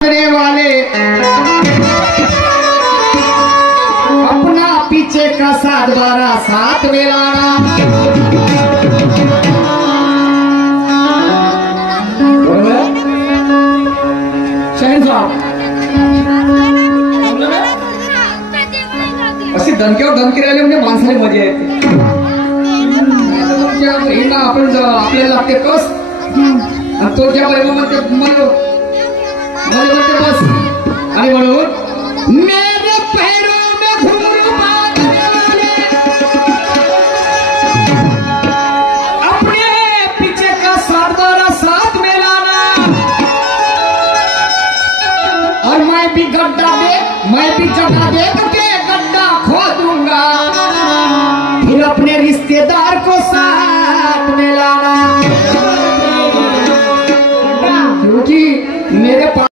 वाले अपना पीछे का 7-12 साथ में लाना। शहन साहब अशी दणक्यावर दणकी राहिली म्हणजे माणसाला मजा येते। आपण आपल्याला लागते कस तो ज्या वैभवामध्ये बस आणि म्हणून मेरे पैरों में घुंघरू बांधने वाले अपने पीछे का 7-12 साथ में लाना। और मैं भी जगह देख के गड्ढा खोदूंगा, फिर अपने रिश्तेदार को साथ में लाना, क्योंकि मेरे